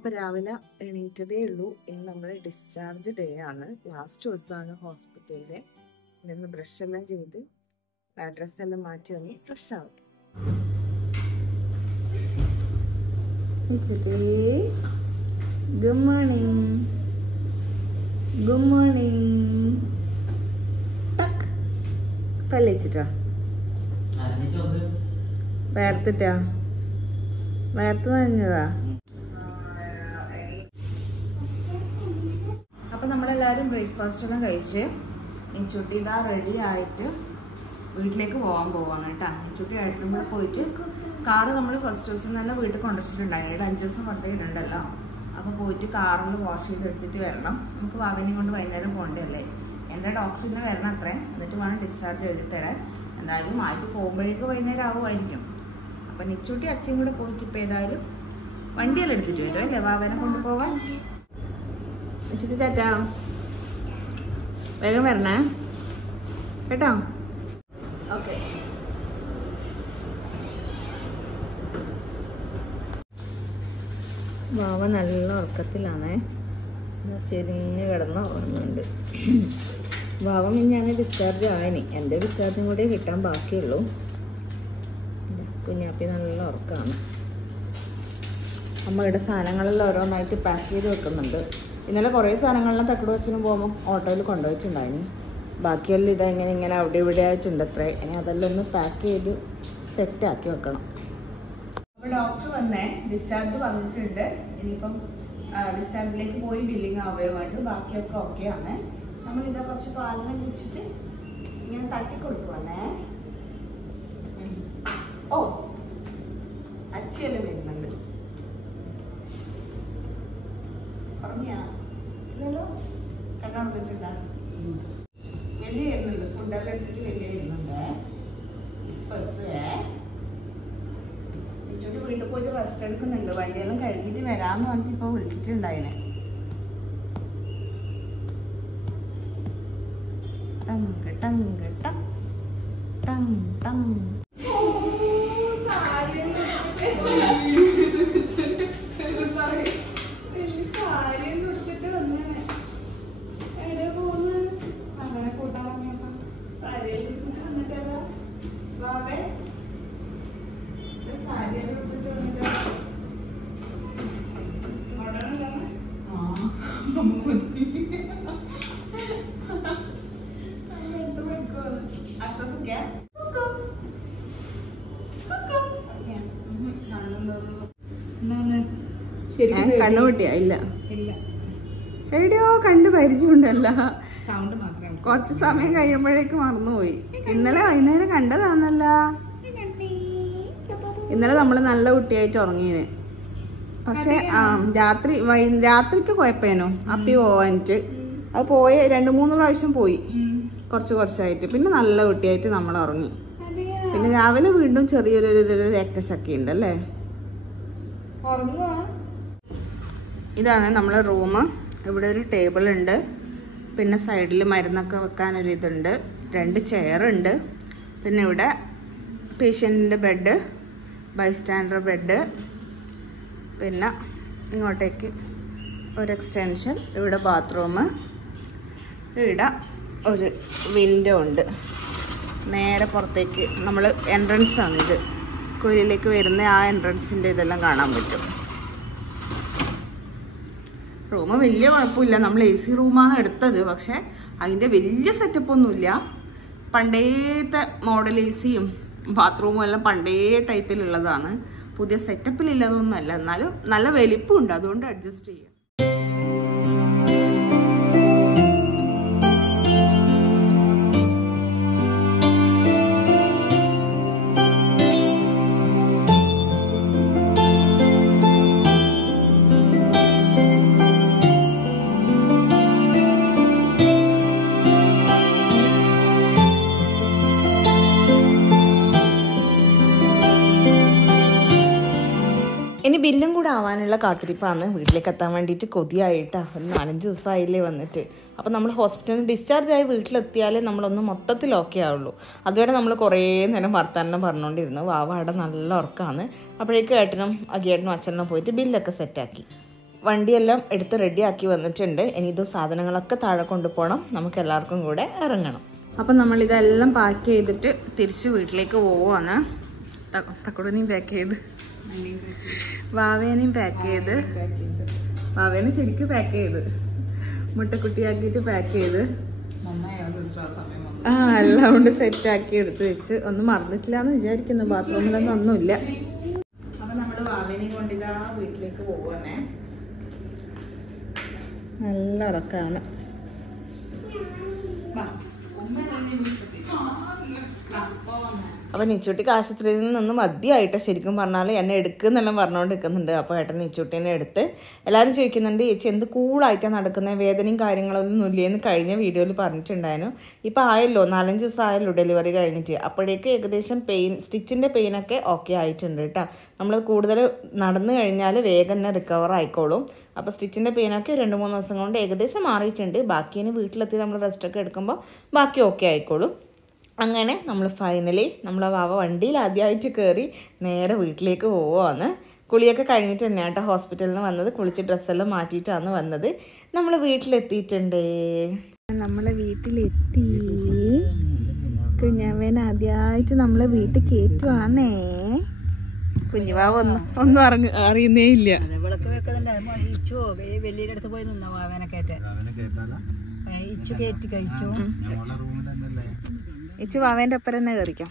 അപ്പോൾ രാവിലെ എണീറ്റതേ ഉള്ളൂ. ഇന്ന് നമ്മൾ ഡിസ്ചാർജ് ഡേ ആണ്, ലാസ്റ്റ് ദിവസമാണ് ഹോസ്പിറ്റലിൽ. ഇന്ന് ബ്രഷ് എല്ലാം ചെയ്ത് ഡ്രസ്സെല്ലാം മാറ്റി വന്ന് ഫ്രഷ് ആവും. Good morning, good morning. പല്ലിച്ചിട്ടോ വേർത്തിട്ടാ വേർത്ത് നനഞ്ഞതാ. അപ്പം നമ്മളെല്ലാവരും ബ്രേക്ക്ഫാസ്റ്റ് എല്ലാം കഴിച്ച് ഇൻചുട്ടി ഇതാ റെഡി ആയിട്ട് വീട്ടിലേക്ക് പോവാണ് കേട്ടോ. ഇൻചുട്ടി ആയിട്ടും കൂടെ പോയിട്ട് കാറ് നമ്മൾ ഫസ്റ്റ് ദിവസം തന്നെ വീട്ടിൽ കൊണ്ടുവച്ചിട്ടുണ്ടായിരുന്നു. 5 ദിവസം കൊണ്ടുപോയിട്ടുണ്ടല്ലോ. അപ്പോൾ പോയിട്ട് കാറിൽ വാഷ് ചെയ്ത് എടുത്തിട്ട് വരണം. നമുക്ക് വാവിനെയും കൊണ്ട് വൈകുന്നേരം പോകണ്ടല്ലേ. എൻ്റെ ഡോക്ടറിന് വരണം അത്രേ, എന്നിട്ട് വേണം ഡിസ്ചാർജ് ചെയ്ത് തരാൻ. എന്തായാലും ആയിട്ട് പോകുമ്പോഴേക്കും വൈകുന്നേരം ആവുമായിരിക്കും. അപ്പം നിച്ചൂട്ടി അച്ഛയും കൂടെ പോയിട്ട് ഇപ്പം ഏതായാലും വണ്ടിയെല്ലാം എടുത്തിട്ട് വരും അല്ലേ വാവനെ കൊണ്ടുപോവാൻ. നിച്ചൂട്ടി ടാറ്റാ, വേഗം വരണേ കേട്ടോ. ഓക്കെ. വാവ നല്ല ഉറക്കത്തിലാണേ, ചെരിഞ്ഞ് കിടന്ന് ഉറങ്ങുന്നുണ്ട്. വാവ ഞാൻ ഡിസ്ചാർജ് ആയിനി, എൻ്റെ ഡിസ്ചാർജും കൂടെ കിട്ടാൻ ബാക്കിയുള്ളൂ. കുഞ്ഞാപ്പി നല്ല ഉറക്കമാണ്. അമ്മയുടെ സാധനങ്ങളെല്ലാം ഓരോന്നായിട്ട് പാക്ക് ചെയ്ത് വെക്കുന്നുണ്ട്. ഇന്നലെ കുറേ സാധനങ്ങളെല്ലാം തക്കട് വച്ചിനും പോകുമ്പോൾ ഓട്ടോയിൽ കൊണ്ടുവച്ചിട്ടുണ്ടായിനി. ബാക്കിയെല്ലാം ഇതെങ്ങനെ ഇങ്ങനെ അവിടെ ഇവിടെ ആയിട്ടുണ്ട് അത്രേ. ഇനി അതെല്ലാം ഒന്ന് പാക്ക് ചെയ്ത് സെറ്റാക്കി വെക്കണം. അപ്പോൾ ഡോക്ടർ വന്നേ, ഡിസ്ചാർജ് വന്നിട്ടുണ്ട്. ഇനിയിപ്പം ഡിസ്ചാർജിലേക്ക് പോയി ബില്ലിങ് ആവുകയോ വേണ്ട. ബാക്കിയൊക്കെ ഓക്കെ ആണ്. നമ്മളിതാ കുറച്ച് പാലിനെ കുടിച്ചിട്ട് ഇങ്ങനെ തട്ടിക്കൊടുക്കുവാന്നേ. ഓ അച്ചിയെല്ലാം വരുന്നുണ്ട്. പറഞ്ഞാ ഇല്ലല്ലോ, കണ്ണുറപ്പിച്ചിട്ടാ വലിയ വരുന്നുണ്ട്. ഫുഡെല്ലാം എടുത്തിട്ട് വലിയ വരുന്നുണ്ട്. ഇപ്പൊ എത്തുവേ. ഇച്ചോട്ട് വീട്ടിൽ പോയിട്ട് റെസ്റ്റ് എടുക്കുന്നുണ്ട്. വണ്ടിയെല്ലാം കഴുകിയിട്ട് വരാമെന്ന് പറഞ്ഞിട്ട് ഇപ്പോൾ വിളിച്ചിട്ടുണ്ടായിനെ. ടങ് ടങ് ടങ് ടങ് ടങ്. കണ്ണുപൊട്ടിയാ? ഇല്ല, എവിടെയോ കണ്ട് പരിചയമുണ്ടല്ല. സൗണ്ട് മാത്രം കുറച്ച് സമയം കഴിയുമ്പോഴേക്ക് മറന്നുപോയി. ഇന്നലെ വൈകുന്നേരം കണ്ടതാന്നല്ല. ഇന്നലെ നമ്മള് നല്ല കുട്ടിയായിട്ട് ഉറങ്ങീന്. പക്ഷെ രാത്രിക്ക് കുഴപ്പേനോ അപ്പി പോവാനിട്ട്. അത് പോയ 2-3 പ്രാവശ്യം പോയി കുറച്ചായിട്ട്. പിന്നെ നല്ല കുട്ടിയായിട്ട് നമ്മൾ ഉറങ്ങി. പിന്നെ രാവിലെ വീണ്ടും ചെറിയൊരു രക്കശക്തി ഉണ്ടല്ലേ. ഇതാണ് നമ്മളെ റൂം. ഇവിടെ ഒരു ടേബിൾ ഉണ്ട്. പിന്നെ സൈഡിൽ മരുന്നൊക്കെ വെക്കാനൊരു ഇതുണ്ട്. 2 ചെയറുണ്ട്. പിന്നെ ഇവിടെ പേഷ്യൻറ്റിൻ്റെ ബെഡ്, ബൈസ്റ്റാൻഡർ ബെഡ്. പിന്നെ ഇങ്ങോട്ടേക്ക് ഒരു എക്സ്റ്റൻഷൻ. ഇവിടെ ബാത്റൂം. ഇവിടെ ഒരു വിൻഡോ ഉണ്ട്. നേരെ പുറത്തേക്ക് നമ്മൾ എൻട്രൻസ് ആണിത്. കുരിയിലേക്ക് വരുന്ന ആ എൻട്രൻസിൻ്റെ ഇതെല്ലാം കാണാൻ പറ്റും. റൂം വലിയ കുഴപ്പമില്ല. നമ്മൾ AC റൂമാണ് എടുത്തത്. പക്ഷെ അതിൻ്റെ വലിയ സെറ്റപ്പൊന്നുമില്ല. പണ്ടേത്തെ മോഡൽ ACയും ബാത്റൂമും എല്ലാം പണ്ടേ ടൈപ്പിലുള്ളതാണ്. പുതിയ സെറ്റപ്പിലുള്ളതൊന്നുമല്ല. എന്നാലും നല്ല വലിപ്പമുണ്ട്. അതുകൊണ്ട് അഡ്ജസ്റ്റ് ചെയ്യാം. ഇനി ബില്ലും കൂടെ ആവാനുള്ള കാത്തിരിപ്പാണ്. വീട്ടിലേക്ക് എത്താൻ വേണ്ടിയിട്ട് കൊതിയായിട്ടാ. ഒരു 4-5 ദിവസമായില്ലേ വന്നിട്ട്. അപ്പോൾ നമ്മൾ ഹോസ്പിറ്റലിൽ ഡിസ്ചാർജ് ആയി വീട്ടിലെത്തിയാലേ നമ്മളൊന്ന് മൊത്തത്തിൽ ഓക്കെ ആവുള്ളൂ. അതുവരെ നമ്മൾ കുറേ നേരം വർത്താനം പറഞ്ഞുകൊണ്ടിരുന്നു. വാവ അവിടെ നല്ല ഉറക്കമാണ്. അപ്പോഴേക്കും ഏട്ടനും അഗിയേട്ടനും അച്ഛനും പോയിട്ട് ബില്ലൊക്കെ സെറ്റാക്കി. വണ്ടിയെല്ലാം എടുത്ത് റെഡിയാക്കി വന്നിട്ടുണ്ട്. ഇനി ഇത് സാധനങ്ങളൊക്കെ താഴെ കൊണ്ടുപോകണം. നമുക്ക് എല്ലാവർക്കും കൂടെ ഇറങ്ങണം. അപ്പം നമ്മളിതെല്ലാം പാക്ക് ചെയ്തിട്ട് തിരിച്ച് വീട്ടിലേക്ക് പോവുകയാണ്. തക്കുടനെയും പാക്ക് ചെയ്ത്, വാവേനെയും പാക്ക് ചെയ്ത്, വാവേനെ ശരിക്കും പാക്ക് ചെയ്ത്, മുട്ടക്കുട്ടിയാക്കിയിട്ട് പാക്ക് ചെയ്ത് എല്ലാം കൊണ്ട് സെറ്റാക്കി എടുത്ത് വെച്ച്. ഒന്നും മറന്നിട്ടില്ല എന്ന് വിചാരിക്കുന്നു. ബാത്റൂമിലൊന്നും ഒന്നുമില്ല. അപ്പം നമ്മൾ വാവേനെയും കൊണ്ടിതാ വീട്ടിലേക്ക് പോവുകയാണേ. നല്ല ഉറക്കമാണ്. അപ്പോൾ നിച്ചൂട്ടിക്ക് ആശുപത്രിയിൽ നിന്ന് മതിയായിട്ട് ശരിക്കും പറഞ്ഞാൽ എന്നെ എടുക്കുന്നെല്ലാം പറഞ്ഞുകൊണ്ട് നിൽക്കുന്നുണ്ട്. അപ്പോൾ ഏട്ടൻ നിച്ചൂട്ടിനെ എടുത്ത് എല്ലാവരും ചോദിക്കുന്നുണ്ട്, ചേച്ചി എന്ത് കൂളായിട്ടാണ് നടക്കുന്നത്, വേദനയും കാര്യങ്ങളൊന്നും ഇല്ലേന്ന് കഴിഞ്ഞ വീഡിയോയിൽ പറഞ്ഞിട്ടുണ്ടായിരുന്നു. ഇപ്പോൾ ആയല്ലോ, 4-5 ദിവസം ആയല്ലോ ഡെലിവറി കഴിഞ്ഞിട്ട്. അപ്പോഴേക്ക് ഏകദേശം സ്റ്റിച്ചിൻ്റെ പെയിനൊക്കെ ഓക്കെ ആയിട്ടുണ്ട് കേട്ടോ. നമ്മൾ കൂടുതൽ നടന്നു കഴിഞ്ഞാൽ വേഗം തന്നെ റിക്കവർ ആയിക്കോളും. അപ്പോൾ സ്റ്റിച്ചിൻ്റെ പെയിനൊക്കെ 2-3 ദിവസം കൊണ്ട് ഏകദേശം മാറിയിട്ടുണ്ട്. ബാക്കിന് വീട്ടിലെത്തി നമ്മൾ റെസ്റ്റൊക്കെ എടുക്കുമ്പോൾ ബാക്കി ഓക്കെ ആയിക്കോളും. അങ്ങനെ നമ്മൾ ഫൈനലി നമ്മളെ വാവ വണ്ടിയിൽ ആദ്യമായിട്ട് കയറി നേരെ വീട്ടിലേക്ക് പോവുകയാണ്. കുളിയൊക്കെ കഴിഞ്ഞിട്ട് തന്നെയാണ് കേട്ടോ ഹോസ്പിറ്റലിൽ നിന്ന് വന്നത്. കുളിച്ച് ഡ്രസ്സെല്ലാം മാറ്റിയിട്ടാണ് വന്നത്. നമ്മൾ വീട്ടിലെത്തിയിട്ടുണ്ട്. നമ്മളെ വീട്ടിലെത്തി. കുഞ്ഞാവേൻ ആദ്യമായിട്ട് നമ്മളെ വീട്ടിൽ കയറ്റുവാണേ. കുഞ്ഞുവാവ ഒന്നും അറിയുന്നേ ഇല്ല. ഇച്ചു വാവേന്റെ ഒപ്പം തന്നെ കയറിക്കാം.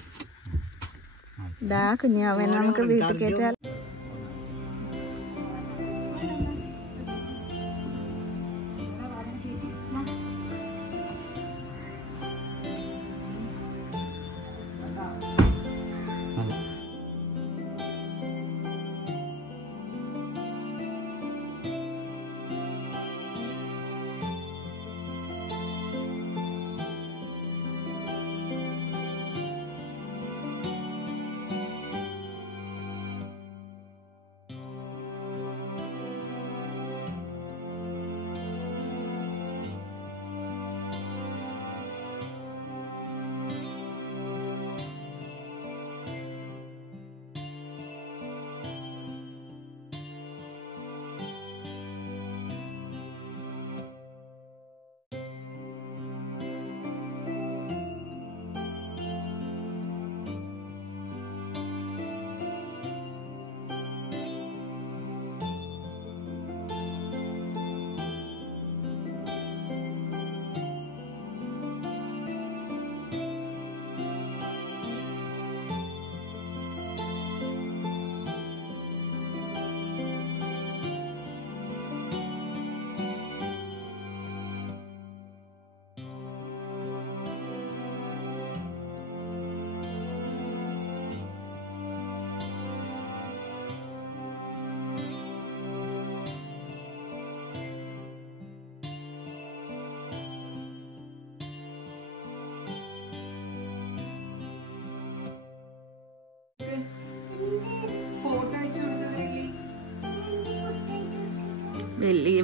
ഇതാ കുഞ്ഞാവൻ നമുക്ക് വീട്ടിൽ കയറ്റാൽ.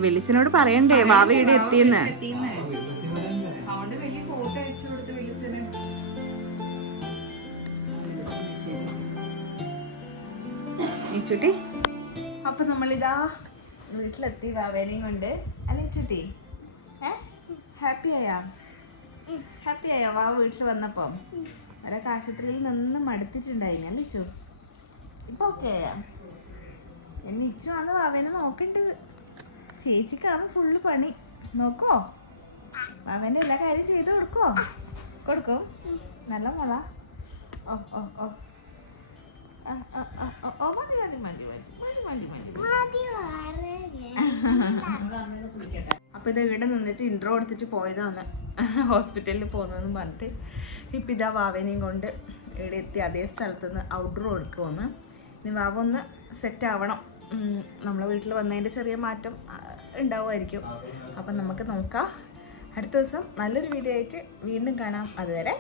വെളിച്ചനോട് പറയണ്ടേ വാവ ഇവിടെ എത്തിയെന്ന്. ചുട്ടി അപ്പൊ നമ്മളിതാ വീട്ടിലെത്തി വാവേനെയും കൊണ്ട്. അല്ലേ ചുട്ടി? ഹാപ്പിയായോ വാവ വീട്ടിൽ വന്നപ്പം? അവരൊക്കെ ആശുപത്രിയിൽ നിന്ന് മടുത്തിട്ടുണ്ടായില്ല അല്ലേ ചു? ഇപ്പൊ ഓക്കെ ആയാ? എന്നെ ഇച്ചു ആണ് വാവേനെ നോക്കേണ്ടത്. ചേച്ചിക്കാണ് ഫുള്ള് പണി. നോക്കോ വാവേന്റെ എല്ലാ കാര്യം ചെയ്ത് കൊടുക്കോ? നല്ല മോള. ഓ ഓ ഓ അപ്പൊ ഇത് ഇവിടെ നിന്നിട്ട് ഇൻട്രോ എടുത്തിട്ട് പോയതാണ് ഹോസ്പിറ്റലിൽ പോകുന്നതെന്ന് പറഞ്ഞിട്ട്. ഇപ്പം ഇതാ വാവേനെയും കൊണ്ട് ഇവിടെ എത്തി. അതേ സ്ഥലത്ത് നിന്ന് ഔട്ട്ഡോർ എടുക്കുമെന്ന്. ഇനി വാവ ഒന്ന് സെറ്റ് ആവണം. നമ്മളെ വീട്ടിൽ വന്നതിൻ്റെ ചെറിയ മാറ്റം ഉണ്ടാവുമായിരിക്കും. അപ്പം നമുക്ക് നോക്കാം. അടുത്ത ദിവസം നല്ലൊരു വീഡിയോ ആയിട്ട് വീണ്ടും കാണാം. അതുവരെ